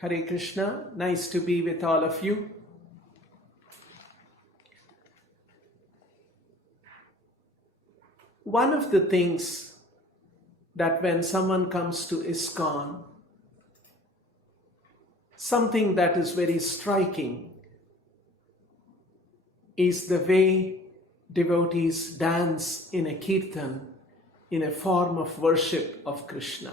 Hare Krishna, nice to be with all of you. One of the things that when someone comes to ISKCON, something that is very striking is the way devotees dance in a kirtan, in a form of worship of Krishna.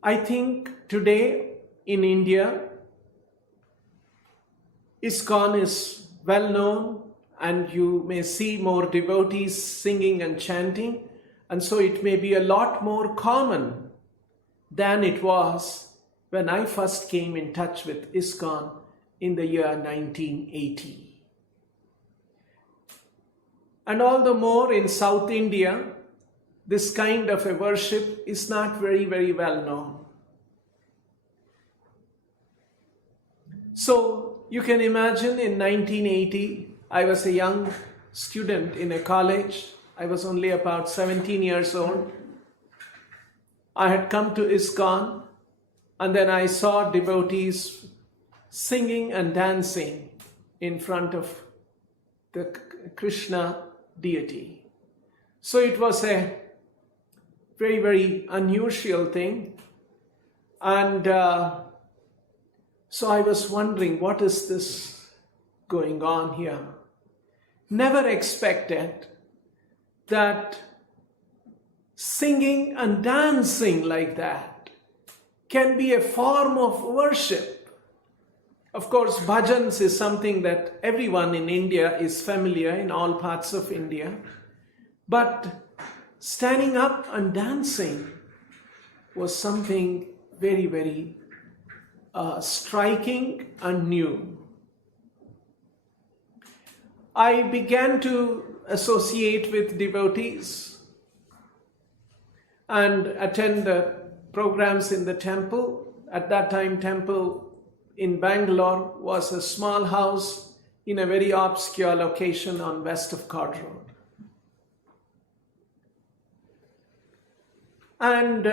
I think today in India, ISKCON is well known and you may see more devotees singing and chanting, and so it may be a lot more common than it was when I first came in touch with ISKCON in the year 1980. And all the more in South India, this kind of a worship is not very, very well known. So you can imagine in 1980, I was a young student in a college. I was only about 17 years old. I had come to ISKCON, and then I saw devotees singing and dancing in front of the Krishna deity. So it was a very, very unusual thing. And so I was wondering, what is this going on here? Never expected that singing and dancing like that can be a form of worship. Of course, bhajans is something that everyone in India is familiar, in all parts of India. But standing up and dancing was something very, very striking and new. I began to associate with devotees and attend the programs in the temple. At that time, temple in Bangalore was a small house in a very obscure location on west of Court Road. And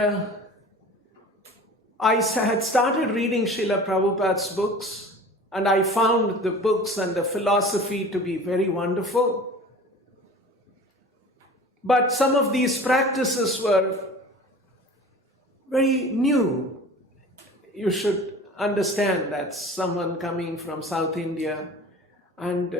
I had started reading Srila Prabhupada's books, and I found the books and the philosophy to be very wonderful. But some of these practices were very new. You should understand that someone coming from South India, and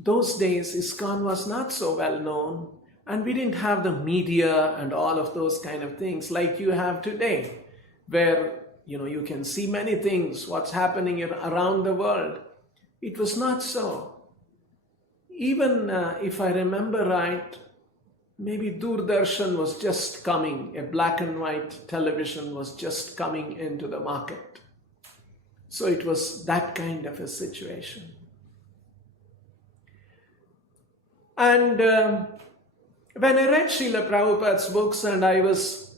those days ISKCON was not so well known, and we didn't have the media and all of those kind of things like you have today, where you can see many things, what's happening around the world. It was not so. Even if I remember right, maybe Doordarshan was just coming, a black and white television was just coming into the market. So it was that kind of a situation. And when I read Srila Prabhupada's books and I was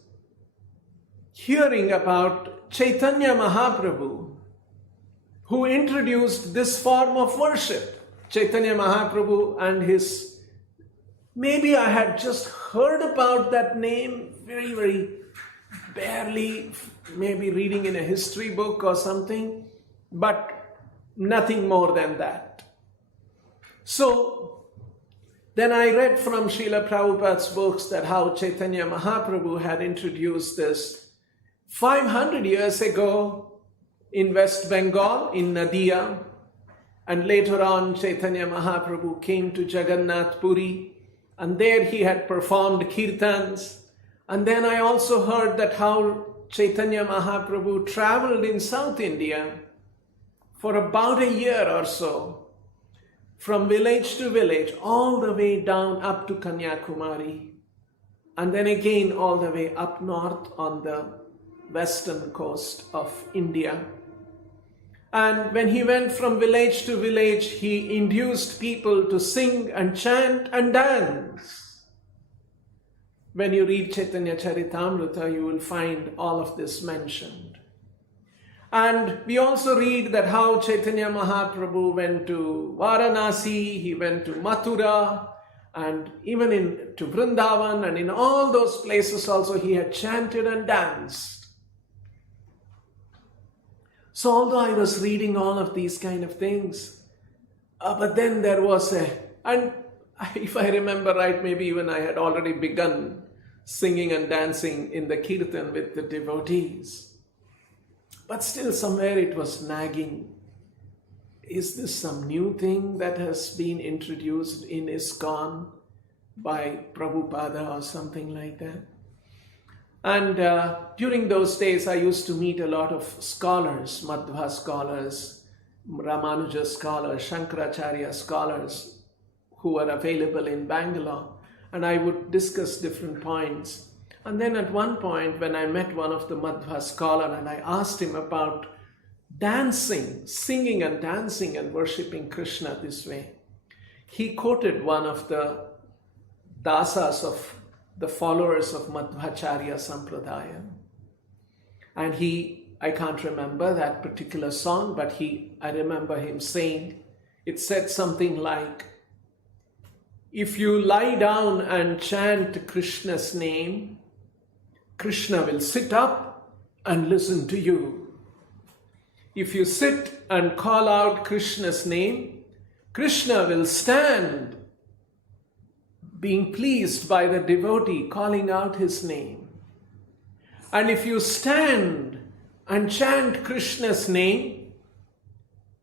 hearing about Chaitanya Mahaprabhu, who introduced this form of worship, Chaitanya Mahaprabhu and his, maybe I had just heard about that name very, very barely, maybe reading in a history book or something, but nothing more than that. So then I read from Srila Prabhupada's books that how Chaitanya Mahaprabhu had introduced this 500 years ago in West Bengal, in Nadia, and later on Chaitanya Mahaprabhu came to Jagannath Puri, and there he had performed kirtans. And then I also heard that how Chaitanya Mahaprabhu traveled in South India for about a year or so, from village to village, all the way down up to Kanyakumari, and then again all the way up north on the western coast of India. And when he went from village to village, he induced people to sing and chant and dance. When you read Chaitanya Charitamrita, you will find all of this mentioned. And we also read that how Chaitanya Mahaprabhu went to Varanasi, he went to Mathura, And even to Vrindavan and in all those places also he had chanted and danced. So although I was reading all of these kind of things, but then there was and if I remember right, maybe even I had already begun singing and dancing in the kirtan with the devotees. But still somewhere it was nagging. Is this some new thing that has been introduced in ISKCON by Prabhupada or something like that? And during those days I used to meet a lot of scholars, Madhva scholars, Ramanuja scholars, Shankaracharya scholars who were available in Bangalore. And I would discuss different points. And then at one point when I met one of the Madhva scholar and I asked him about dancing, singing and dancing and worshipping Krishna this way, he quoted one of the dasas of the followers of Madhvacharya Sampradaya. And I can't remember that particular song, but I remember him saying, it said something like, if you lie down and chant Krishna's name, Krishna will sit up and listen to you. If you sit and call out Krishna's name, Krishna will stand, being pleased by the devotee calling out his name. And if you stand and chant Krishna's name,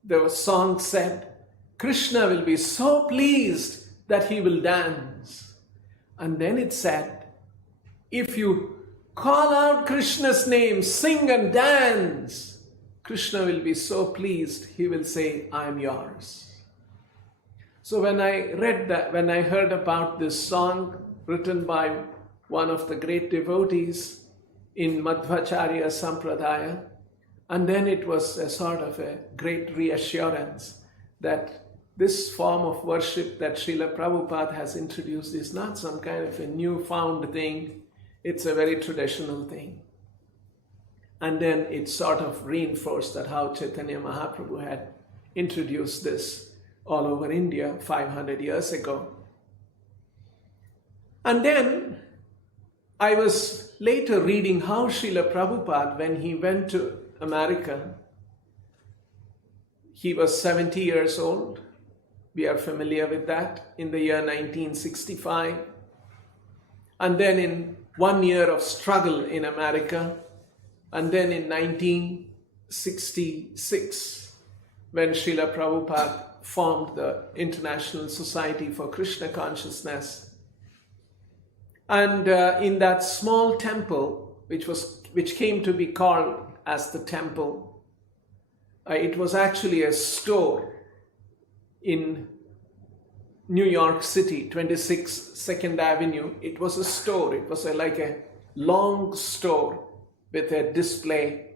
the song said, Krishna will be so pleased that he will dance. And then it said, if you call out Krishna's name, sing and dance, Krishna will be so pleased, he will say, I am yours. So when I read that, when I heard about this song written by one of the great devotees in Madhvacharya Sampradaya, and then it was a sort of a great reassurance that this form of worship that Srila Prabhupada has introduced is not some kind of a newfound thing, it's a very traditional thing. And then it sort of reinforced that how Chaitanya Mahaprabhu had introduced this all over India 500 years ago. And then I was later reading how Srila Prabhupada, when he went to America, he was 70 years old. We are familiar with that, in the year 1965. And then in 1 year of struggle in America, and then in 1966, when Srila Prabhupada formed the International Society for Krishna Consciousness. And in that small temple, which came to be called as the temple, it was actually a store in New York City, 26 2nd Avenue. It was a store. It was like a long store with a display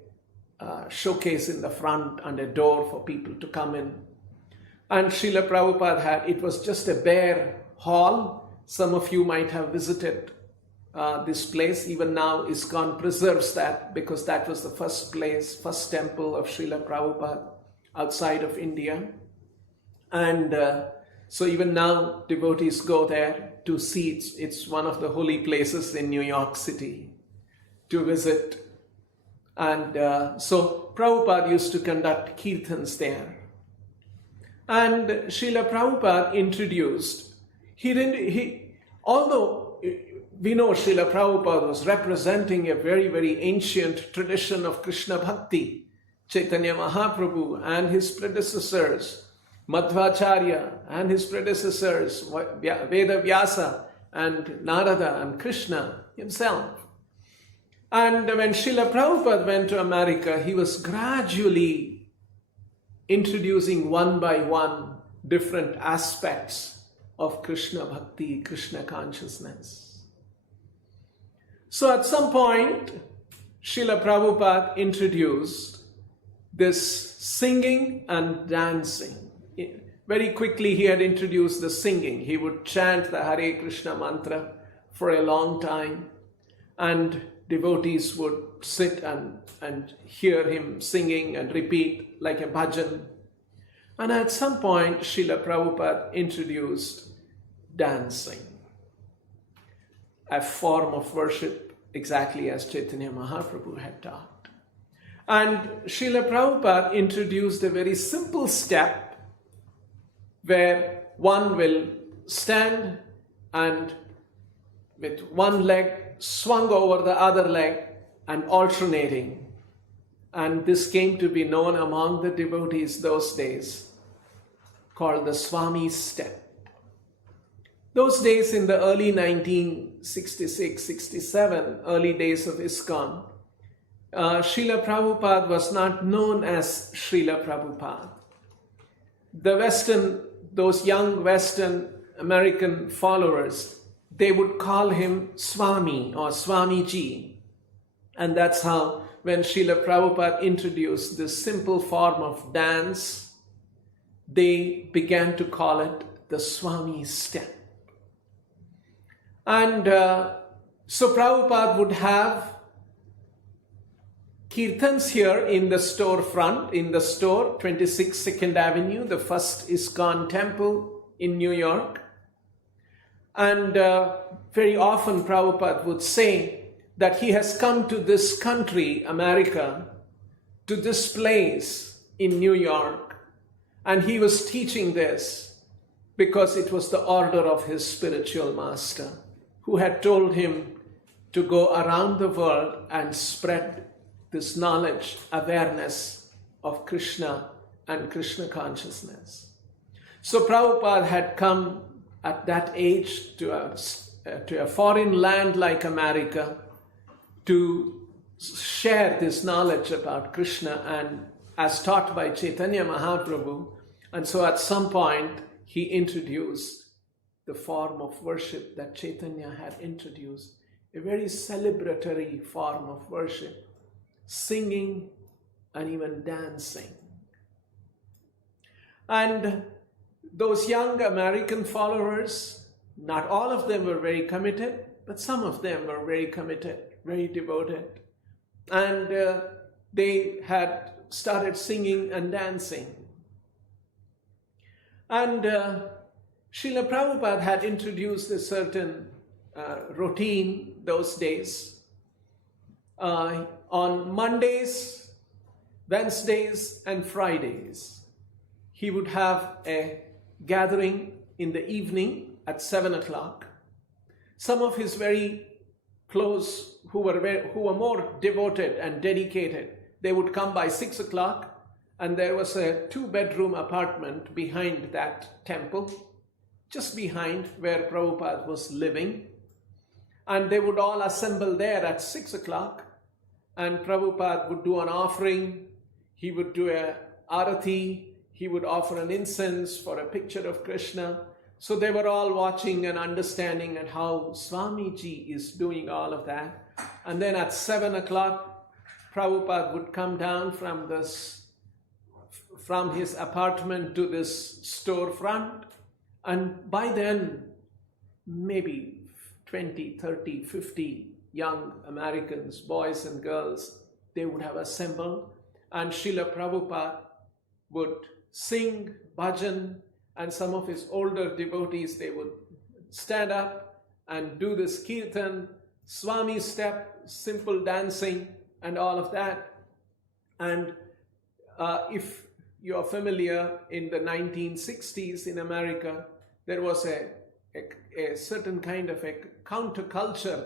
showcase in the front and a door for people to come in. And Srila Prabhupada it was just a bare hall. Some of you might have visited this place. Even now ISKCON preserves that, because that was the first temple of Srila Prabhupada outside of India. And so even now devotees go there to see it's one of the holy places in New York City to visit. And so Prabhupada used to conduct kirtans there. And Srila Prabhupada introduced, although we know Srila Prabhupada was representing a very, very ancient tradition of Krishna Bhakti, Chaitanya Mahaprabhu and his predecessors, Madhvacharya and his predecessors, Veda Vyasa and Narada and Krishna himself. And when Srila Prabhupada went to America, he was gradually introducing one by one different aspects of Krishna Bhakti, Krishna consciousness. So at some point, Srila Prabhupada introduced this singing and dancing. Very quickly he had introduced the singing. He would chant the Hare Krishna mantra for a long time, and devotees would sit and hear him singing and repeat like a bhajan. And at some point, Srila Prabhupada introduced dancing, a form of worship exactly as Chaitanya Mahaprabhu had taught. And Srila Prabhupada introduced a very simple step where one will stand and with one leg swung over the other leg and alternating. And this came to be known among the devotees those days, called the Swami Step. Those days in the early 1966-67, early days of ISKCON, Srila Prabhupada was not known as Srila Prabhupada. Those young Western American followers, they would call him Swami or Swamiji. And that's how, when Srila Prabhupada introduced this simple form of dance, they began to call it the Swami Step. And so Prabhupada would have kirtans here in the storefront, in the store, 26 2nd Avenue, the first ISKCON temple in New York. And very often Prabhupada would say that he has come to this country, America, to this place in New York. And he was teaching this because it was the order of his spiritual master, who had told him to go around the world and spread this knowledge, awareness of Krishna and Krishna consciousness. So Prabhupada had come at that age to a foreign land like America to share this knowledge about Krishna, and as taught by Chaitanya Mahaprabhu. And so at some point he introduced the form of worship that Chaitanya had introduced, a very celebratory form of worship, singing and even dancing. And those young American followers, not all of them were very committed, but some of them were very committed, very devoted. And they had started singing and dancing. And Srila Prabhupada had introduced a certain routine those days. On Mondays, Wednesdays, and Fridays, he would have a gathering in the evening at 7 o'clock. Some of his very close, who were more devoted and dedicated, they would come by 6 o'clock, and there was a 2-bedroom apartment behind that temple, just behind where Prabhupada was living. And they would all assemble there at 6 o'clock, and Prabhupada would do an offering, he would do a arati, he would offer an incense for a picture of Krishna. So they were all watching and understanding and how Swamiji is doing all of that. And then at 7 o'clock, Prabhupada would come down from his apartment to this storefront. And by then, maybe 20, 30, 50 young Americans, boys and girls, they would have assembled. And Srila Prabhupada would sing bhajan, and some of his older devotees, they would stand up and do this kirtan, Swami Step, simple dancing, and all of that. And if you're familiar, in the 1960s in America, there was a certain kind of a counterculture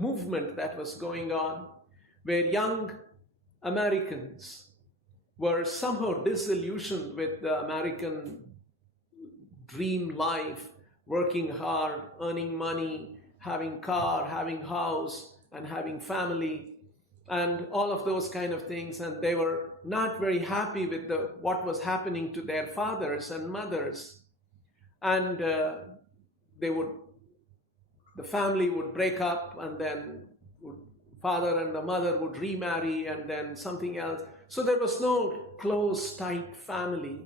movement that was going on, where young Americans were somehow disillusioned with the American dream life, working hard, earning money, having car, having house, and having family, and all of those kind of things. And they were not very happy with what was happening to their fathers and mothers. And the family would break up, and then father and the mother would remarry, and then something else. So there was no close, tight family.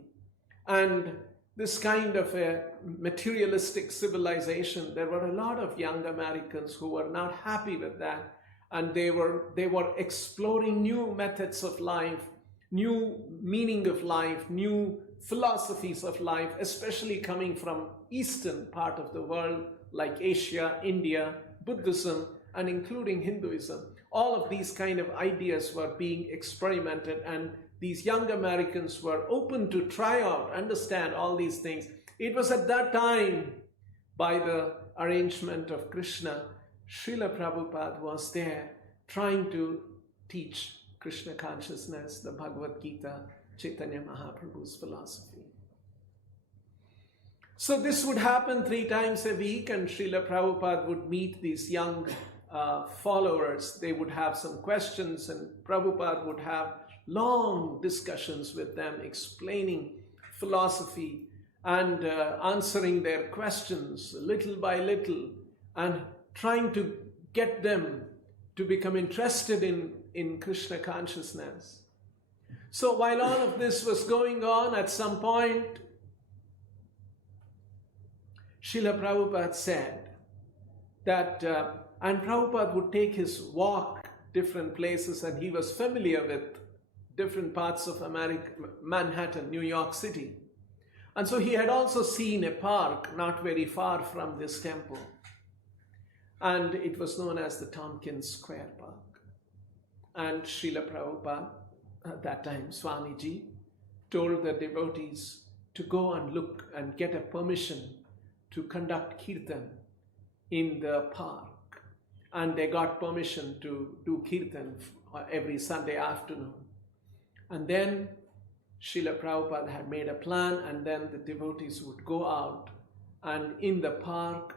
And this kind of a materialistic civilization, there were a lot of young Americans who were not happy with that. And they were exploring new methods of life, new meaning of life, new philosophies of life, especially coming from eastern part of the world like Asia, India, Buddhism, and including Hinduism. All of these kind of ideas were being experimented, and these young Americans were open to try out, understand all these things. It was at that time, by the arrangement of Krishna, Srila Prabhupada was there trying to teach Krishna consciousness, the Bhagavad Gita, Chaitanya Mahaprabhu's philosophy. So this would happen 3 times a week, and Srila Prabhupada would meet these young followers. They would have some questions, and Prabhupada would have long discussions with them, explaining philosophy and answering their questions little by little, and trying to get them to become interested in Krishna consciousness. So while all of this was going on, at some point, Srila Prabhupada said that, and Prabhupada would take his walk different places, and he was familiar with different parts of America, Manhattan, New York City. And so he had also seen a park not very far from this temple. And it was known as the Tompkins Square Park. And Srila Prabhupada, at that time, Swamiji, told the devotees to go and look and get a permission to conduct kirtan in the park. And they got permission to do kirtan every Sunday afternoon. And then Srila Prabhupada had made a plan, and then the devotees would go out, and in the park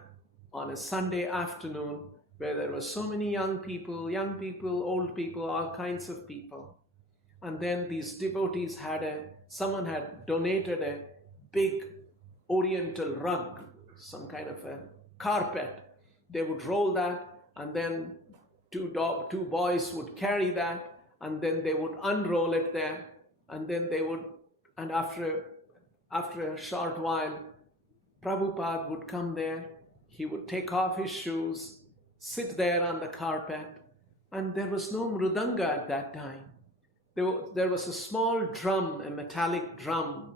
on a Sunday afternoon, where there were so many young people, old people, all kinds of people. And then these devotees someone had donated a big oriental rug, some kind of a carpet. They would roll that, and then two boys would carry that, and then they would unroll it there, and then and after a short while, Prabhupada would come there. He would take off his shoes, sit there on the carpet, and there was no mridanga at that time. There was a small drum, a metallic drum,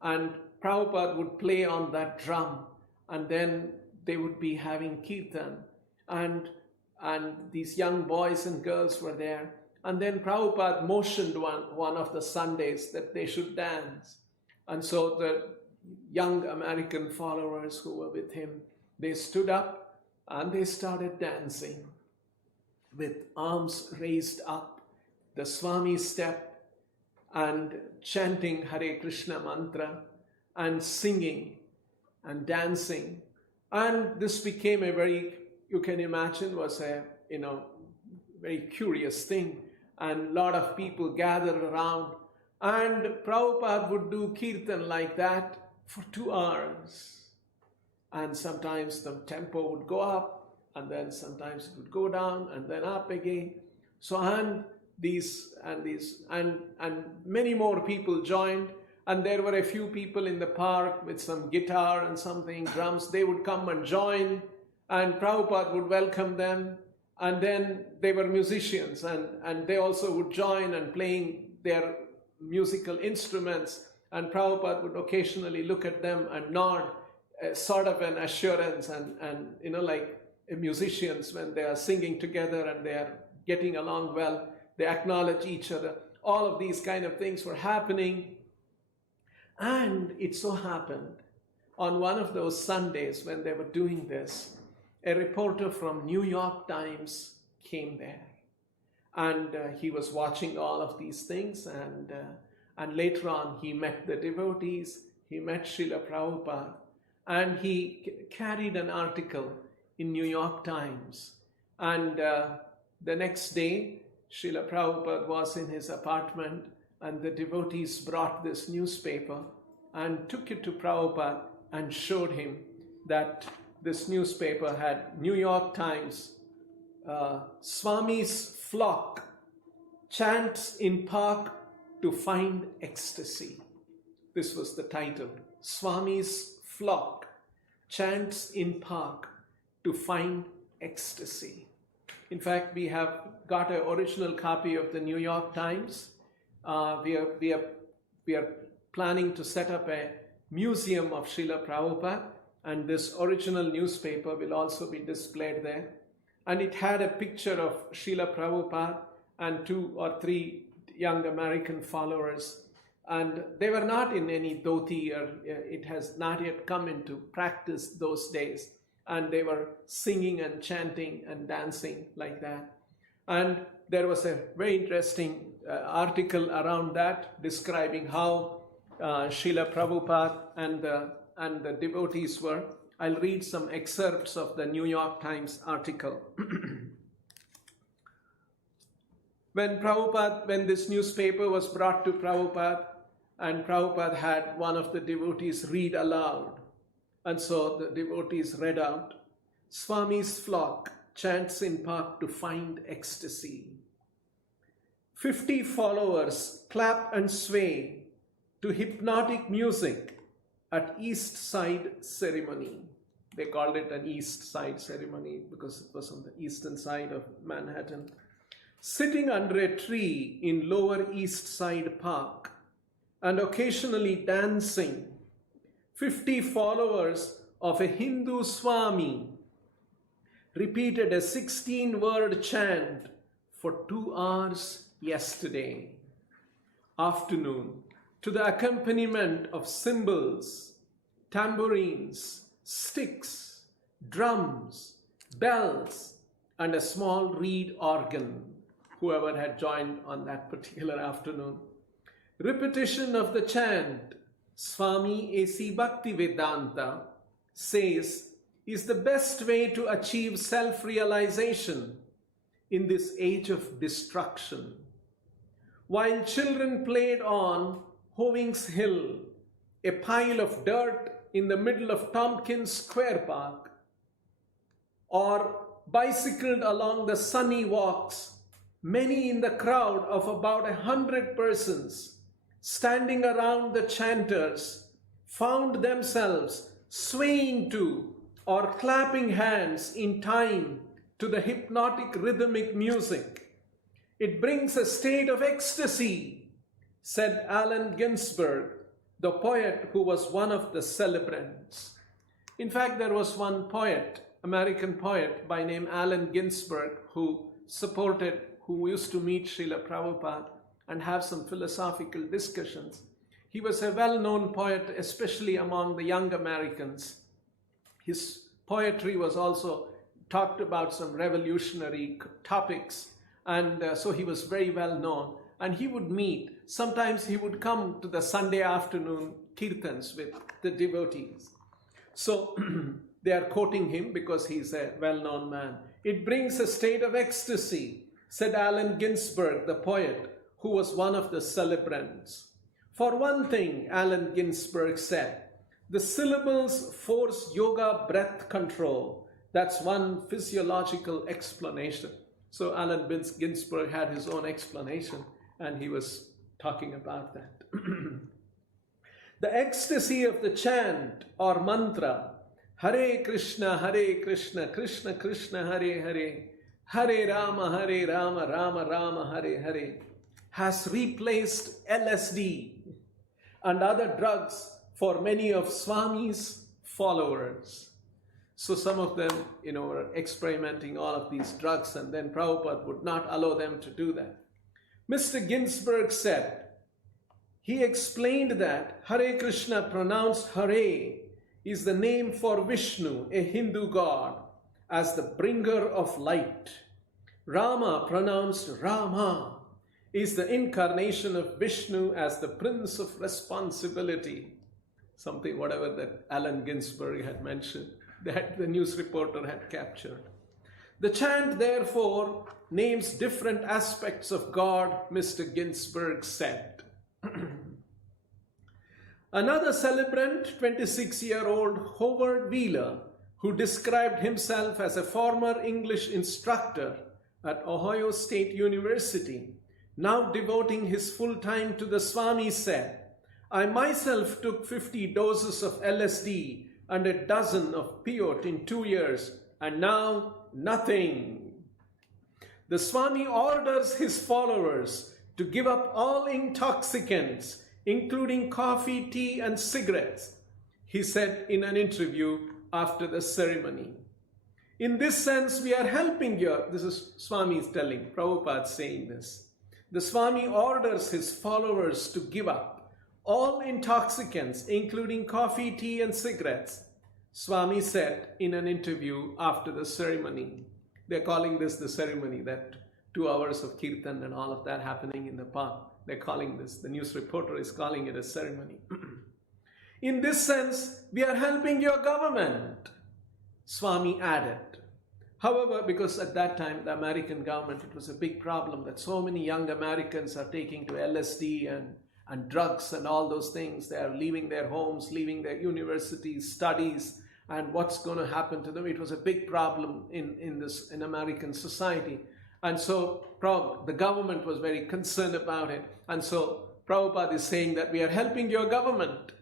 and Prabhupada would play on that drum, and then they would be having kirtan, and these young boys and girls were there. And then Prabhupada motioned one of the Sundays that they should dance. And so the young American followers who were with him, they stood up and they started dancing with arms raised up, the Swami Step, and chanting Hare Krishna mantra, and singing and dancing. And this became you can imagine, was a very curious thing. And a lot of people gathered around, and Prabhupada would do kirtan like that for 2 hours. And sometimes the tempo would go up, and then sometimes it would go down, and then up again. So and many more people joined, and there were a few people in the park with some guitar and something, drums. They would come and join, and Prabhupada would welcome them. And then they were musicians, and they also would join and playing their musical instruments, and Prabhupada would occasionally look at them and nod, sort of an assurance, and like musicians when they are singing together and they are getting along well, they acknowledge each other. All of these kind of things were happening. And it so happened, on one of those Sundays when they were doing this, a reporter from New York Times came there, and he was watching all of these things, and later on he met the devotees, he met Srila Prabhupada, and he carried an article in New York Times. And the next day, Srila Prabhupada was in his apartment, and the devotees brought this newspaper and took it to Prabhupada and showed him that this newspaper had New York Times, Swami's flock chants in park to find ecstasy. This was the title. Swami's flock chants in park to find ecstasy. In fact, we have got an original copy of the New York Times, we are planning to set up a museum of Srila Prabhupada, and this original newspaper will also be displayed there. And it had a picture of Srila Prabhupada and 2 or 3 young American followers. And they were not in any dhoti, or it has not yet come into practice those days. And they were singing and chanting and dancing like that. And there was a very interesting article around that describing how Srila Prabhupada and the devotees were. I'll read some excerpts of the New York Times article. When this newspaper was brought to Prabhupada, and Prabhupada had one of the devotees read aloud, and so the devotees read out, "Swami's flock chants in park to find ecstasy. 50 followers clap and sway to hypnotic music at East Side ceremony." They called it an East Side ceremony because it was on the eastern side of Manhattan. "Sitting under a tree in Lower East Side Park and occasionally dancing, 50 followers of a Hindu Swami repeated a 16-word chant for 2 hours yesterday afternoon to the accompaniment of cymbals, tambourines, sticks, drums, bells, and a small reed organ," whoever had joined on that particular afternoon. Repetition of the chant, "Swami A.C. Bhaktivedanta says, is the best way to achieve self-realization in this age of destruction." While children played on Hovings Hill, a pile of dirt in the middle of Tompkins Square Park, or bicycled along the sunny walks, many in the crowd of about 100 persons standing around the chanters found themselves swaying to or clapping hands in time to the hypnotic rhythmic music. "It brings a state of ecstasy," said Allen Ginsberg, the poet who was one of the celebrants. In fact, there was one poet, American poet by name Allen Ginsberg, who used to meet Srila Prabhupada and have some philosophical discussions. He was a well-known poet, especially among the young Americans. His poetry was also talked about some revolutionary topics, and so he was very well known. And he would meet, sometimes he would come to the Sunday afternoon kirtans with the devotees. So they are quoting him because he's a well-known man. "It brings a state of ecstasy," said Allen Ginsberg, the poet, who was one of the celebrants. "For one thing," Allen Ginsberg said, "the syllables force yoga breath control. That's one physiological explanation." So Allen Ginsberg had his own explanation, and he was talking about that. The ecstasy of the chant or mantra, "Hare Krishna, Krishna Krishna, Hare Hare, Hare Rama, Rama Rama, Hare Hare," has replaced LSD and other drugs for many of Swami's followers. So some of them, were experimenting all of these drugs, and then Prabhupada would not allow them to do that. Mr. Ginsberg said, he explained that Hare Krishna, pronounced Hare, is the name for Vishnu, a Hindu god, as the bringer of light. Rama, pronounced Rama, is the incarnation of Vishnu as the prince of responsibility. Something, whatever that Allen Ginsberg had mentioned, that the news reporter had captured. The chant, therefore, names different aspects of God, Mr. Ginsberg said. Another celebrant, 26-year-old Howard Wheeler, who described himself as a former English instructor at Ohio State University, now devoting his full time to the Swami, said, "I myself took 50 doses of LSD and a dozen of peyote in 2 years, and now nothing." The Swami orders his followers to give up all intoxicants, including coffee, tea, and cigarettes, he said in an interview after the ceremony. In this sense, we are helping you. This is Swami is telling, Prabhupada saying this. The Swami orders his followers to give up all intoxicants, including coffee, tea, and cigarettes, Swami said in an interview after the ceremony. They're calling this the ceremony, that 2 hours of kirtan and all of that happening in the park. They're calling this, the news reporter is calling it a ceremony. In this sense, we are helping your government, Swami added. However, because at that time, the American government, it was a big problem that so many young Americans are taking to LSD and drugs and all those things. They are leaving their homes, leaving their universities, studies, and what's going to happen to them. It was a big problem in American society. And so the government was very concerned about it. And so Prabhupada is saying that we are helping your government.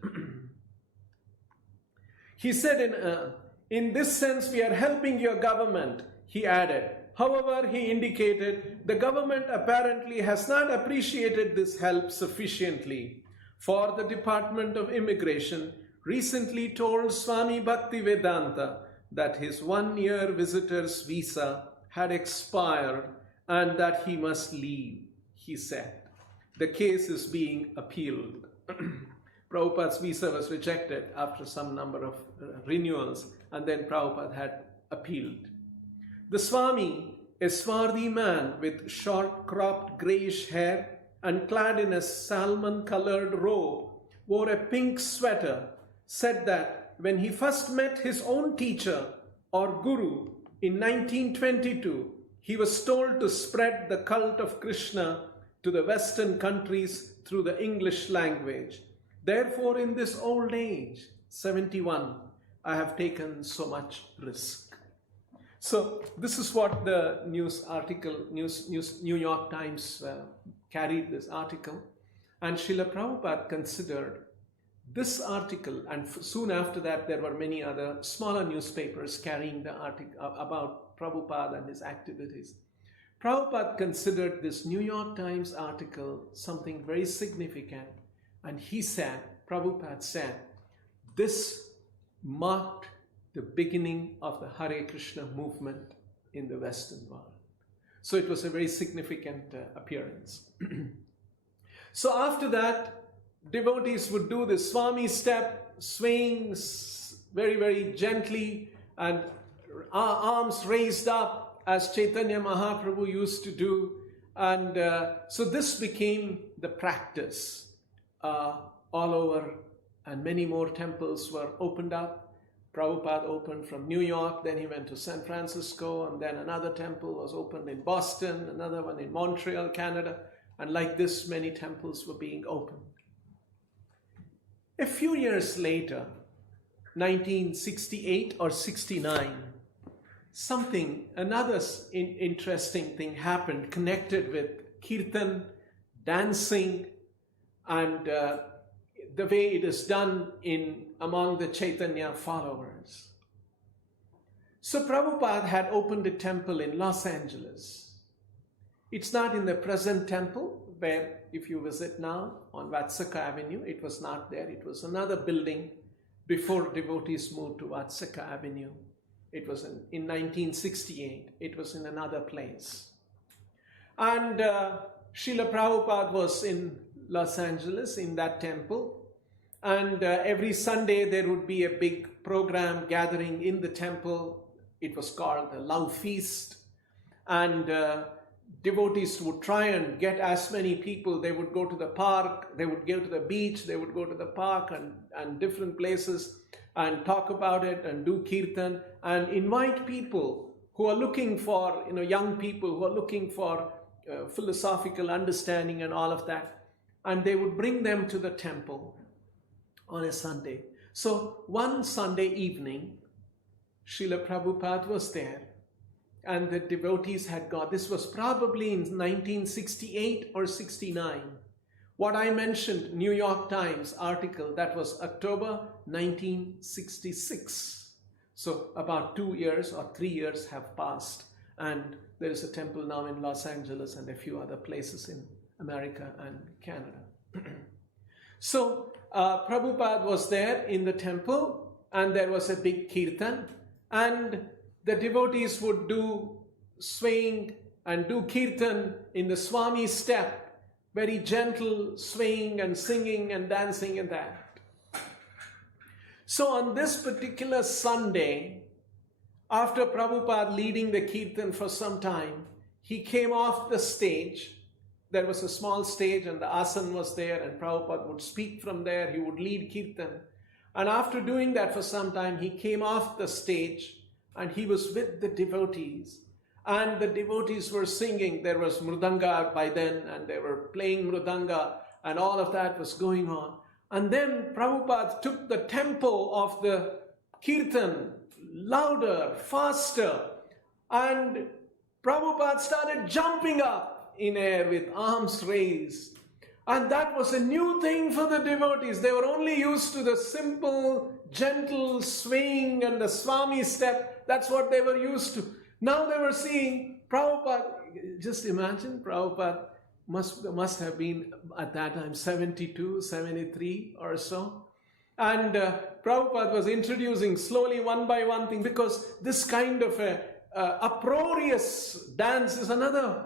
He said in this sense, we are helping your government, he added. However, he indicated the government apparently has not appreciated this help sufficiently, for the Department of Immigration recently told Swami Bhaktivedanta that his 1-year visitor's visa had expired and that he must leave, he said. The case is being appealed. Prabhupada's visa was rejected after some number of renewals, and then Prabhupada had appealed. The Swami, a swarthy man with short cropped greyish hair and clad in a salmon-colored robe, wore a pink sweater, said that when he first met his own teacher or guru in 1922, he was told to spread the cult of Krishna to the Western countries through the English language. Therefore, in this old age, 71, I have taken so much risk. So this is what the news article, New York Times carried this article. And Srila Prabhupada considered this article, and soon after that there were many other smaller newspapers carrying the article about Prabhupada and his activities. Prabhupada considered this New York Times article something very significant. And he said, Prabhupada said, this marked the beginning of the Hare Krishna movement in the Western world. So it was a very significant appearance. So after that, devotees would do the Swami Step, swaying very, very gently and arms raised up as Chaitanya Mahaprabhu used to do. And so this became the practice all over, and many more temples were opened up. Prabhupada opened from New York, then he went to San Francisco, and then another temple was opened in Boston, another one in Montreal, Canada, and like this, many temples were being opened. A few years later, 1968 or 69, another interesting thing happened connected with kirtan, dancing, and the way it is done among the Chaitanya followers. So Prabhupada had opened a temple in Los Angeles. It's not in the present temple, where if you visit now on Vatsaka Avenue, it was not there. It was another building before devotees moved to Vatsaka Avenue. It was in 1968. It was in another place. And Srila Prabhupada was in Los Angeles in that temple. And every Sunday there would be a big program gathering in the temple. It was called the Love Feast. And devotees would try and get as many people. They would go to the park, they would go to the beach, they would go to the park and different places and talk about it and do kirtan and invite people who are looking for, young people who are looking for philosophical understanding and all of that. And they would bring them to the temple on a Sunday. So one Sunday evening, Srila Prabhupada was there, and the devotees had got, this was probably in 1968 or 69. What I mentioned, New York Times article, that was October 1966. So about 2 years or 3 years have passed, and there is a temple now in Los Angeles and a few other places America and Canada. So Prabhupada was there in the temple, and there was a big kirtan, and the devotees would do swaying and do kirtan in the Swami Step, very gentle swaying and singing and dancing and that. So on this particular Sunday, after Prabhupada leading the kirtan for some time, he came off the stage. There was a small stage and the asan was there, and Prabhupada would speak from there. He would lead kirtan. And after doing that for some time, he came off the stage and he was with the devotees. And the devotees were singing. There was mridanga by then, and they were playing mridanga, and all of that was going on. And then Prabhupada took the tempo of the kirtan louder, faster, and Prabhupada started jumping up in air with arms raised. And that was a new thing for the devotees. They were only used to the simple, gentle swaying and the Swami Step. That's what they were used to. Now they were seeing Prabhupada. Just imagine, Prabhupada must have been at that time 72, 73 or so. And Prabhupada was introducing slowly one by one thing, because this kind of a uproarious dance is another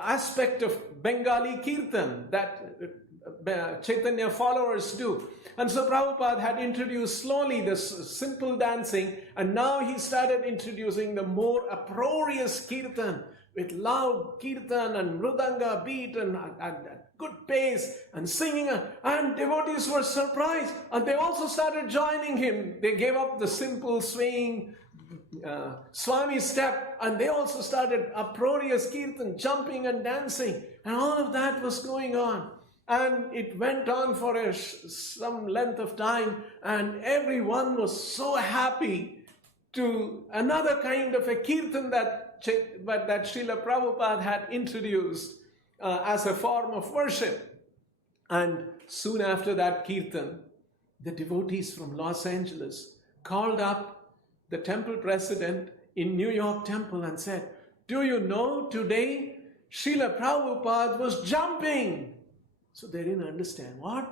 aspect of Bengali kirtan that Chaitanya followers do. And so Prabhupada had introduced slowly this simple dancing, and now he started introducing the more uproarious kirtan with loud kirtan and mridanga beat and good pace and singing, and devotees were surprised, and they also started joining him. They gave up the simple swaying Swami Step, and they also started uproarious kirtan, jumping and dancing, and all of that was going on. And it went on for some length of time, and everyone was so happy to another kind of a kirtan that Srila Prabhupada had introduced as a form of worship. And soon after that kirtan, the devotees from Los Angeles called up the temple president in New York temple and said, "Do you know today Srila Prabhupada was jumping?" So they didn't understand. What?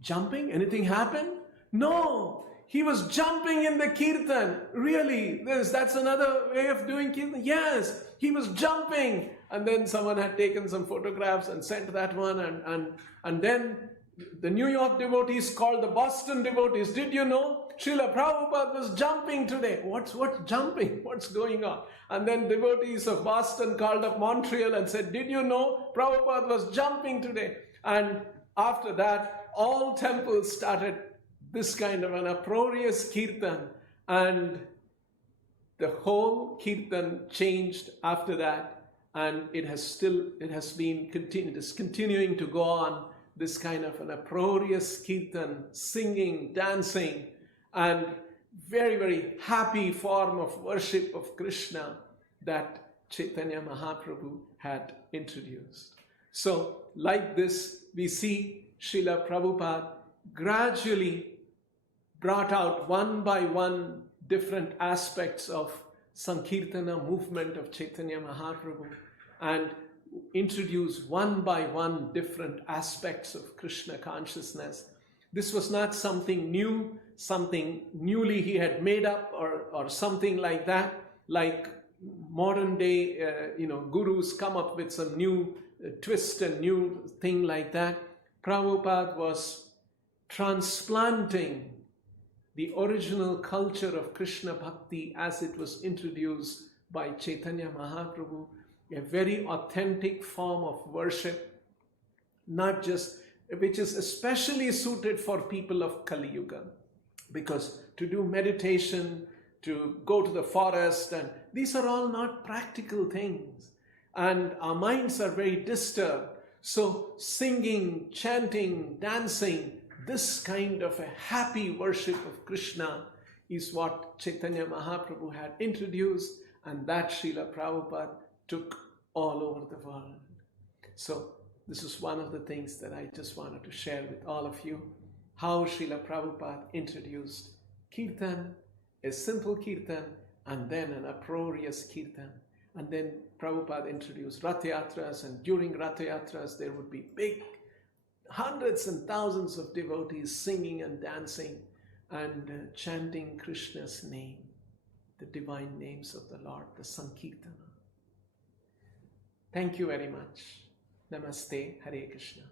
Jumping? Anything happened? No. He was jumping in the kirtan. Really? That's another way of doing kirtan? Yes. He was jumping. And then someone had taken some photographs and sent that one. And then the New York devotees called the Boston devotees. Did you know Srila Prabhupada was jumping today? What's jumping? What's going on? And then devotees of Boston called up Montreal and said, "Did you know Prabhupada was jumping today?" And after that, all temples started this kind of an uproarious kirtan, and the whole kirtan changed after that, and it is continuing to go on, this kind of an uproarious kirtan, singing, dancing, and very, very happy form of worship of Krishna that Chaitanya Mahaprabhu had introduced. So, like this, we see Srila Prabhupada gradually brought out one by one different aspects of Sankirtana movement of Chaitanya Mahaprabhu, and introduced one by one different aspects of Krishna consciousness. This was not something new, something newly he had made up or something like that, like modern day gurus come up with some new twist and new thing like that. Prabhupada was transplanting the original culture of Krishna Bhakti as it was introduced by Chaitanya Mahaprabhu, a very authentic form of worship, which is especially suited for people of Kali Yuga, because to do meditation, to go to the forest, and these are all not practical things, and our minds are very disturbed. So singing, chanting, dancing, this kind of a happy worship of Krishna is what Chaitanya Mahaprabhu had introduced, and that Srila Prabhupada took all over the world. So this is one of the things that I just wanted to share with all of you, how Srila Prabhupada introduced kirtan, a simple kirtan, and then an uproarious kirtan. And then Prabhupada introduced Rath Yatras, and during Rath Yatras there would be big hundreds and thousands of devotees singing and dancing and chanting Krishna's name, the divine names of the Lord, the Sankirtana. Thank you very much. Namaste. Hare Krishna.